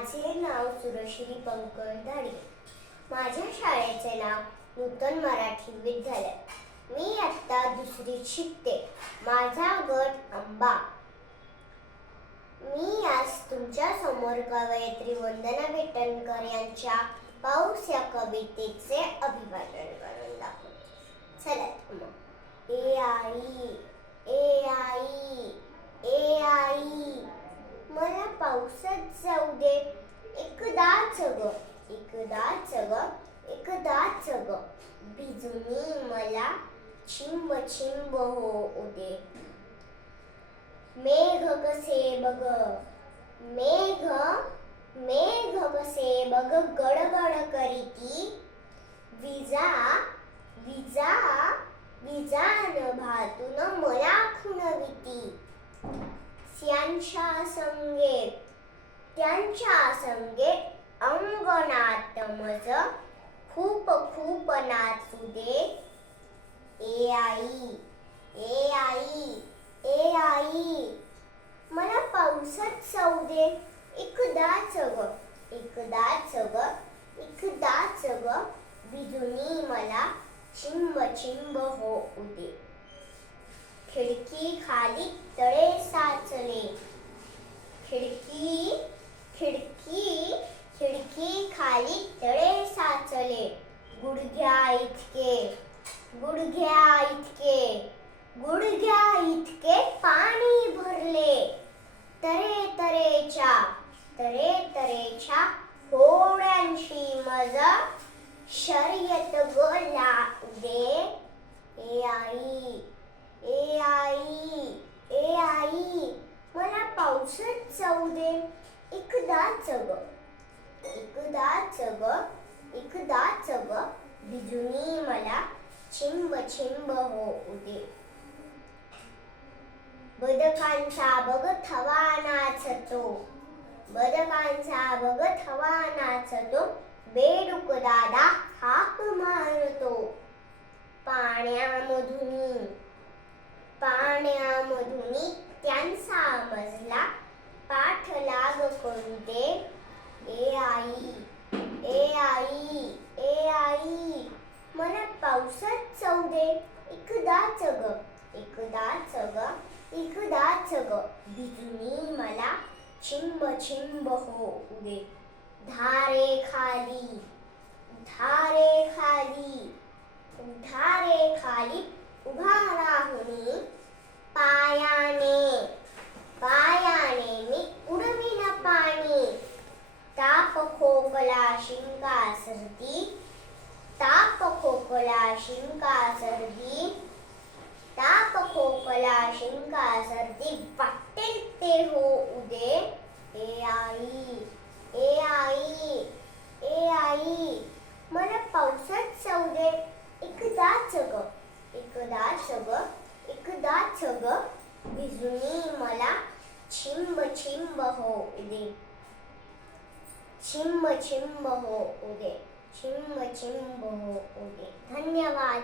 माझे नाव सुरश्री पंकज धाडगे. माझ्या शाळेचे नाव नूतन मराठी विद्यालय. मी इयत्ता दुसरीत शिकते. माझा गट आंबा. मी आज तुमच्या समोर कवयित्री वंदना विठणकर यांच्या पाऊस या कवितेचे अभिवादन करून दाखवते. चला मग. ए आई, ए आई, ए आई, मला पावसात जाऊ दे एकदाच ग, एकदाच ग, एकदाच ग, भिजून मला चिंब चिंब होऊ दे. मेघ कसे बघ, मेघ मेघ कसे बघ गडगड करीती, विजा विजा विजान भातून मला खुणविती. त्यांच्या संगे अंगणात मज खूप खूप नाचू दे. ए आई, ए आई, ए आई, मला पावसात जाऊ दे एकदाच ग, एकदाच ग, एकदाच ग, भिजून मला चिंब चिंब होऊ दे. खिडकी खाली तळे साचले, खिडकी खिडकी खिडकी खाली तळे साचले, गुडघ्या इतके, गुडघ्या इतके, गुडघ्या इतके पाणी भरले. तरे तरेच्या होड्यांची मज शर्यत ग लावू दे. ए आई, ए आई, ए आई, मला पावसात जाऊ दे एकदाच ग, एकदाच ग, एकदाच ग, भिजून मला चिंब चिंब होऊ दे. बदकांचा बघ थवा नाचतो, बदकांचा बघ थवा नाचतो, बेडूक दादा हाक मारतो. पाण्यामधून त्यांचा मजला पाठलाग करू दे. ए आई, ए आई, ए आई, मला पावसात जाऊ दे एकदाच ग, एकदाच ग, एकदाच ग, भिजून मला चिंब चिंब होऊ दे. धारे खाली उभा राहुनी, पायाने मी उडवीन पाणी. ताप खोकला शिंका सर्दी, ताप खोकला शिंका सर्दी, ताप खोकला शिंका सर्दी, वाटेल ते होऊ दे. ए आई, ए आई, ए आई, मला पावसात जाऊ दे एकदाच ग, एकदाच ग, एकदाच ग, भिजून मला चिंब चिंब होऊ दे. चिंब चिंब होऊ दे, चिंब चिंब होऊ दे. धन्यवाद.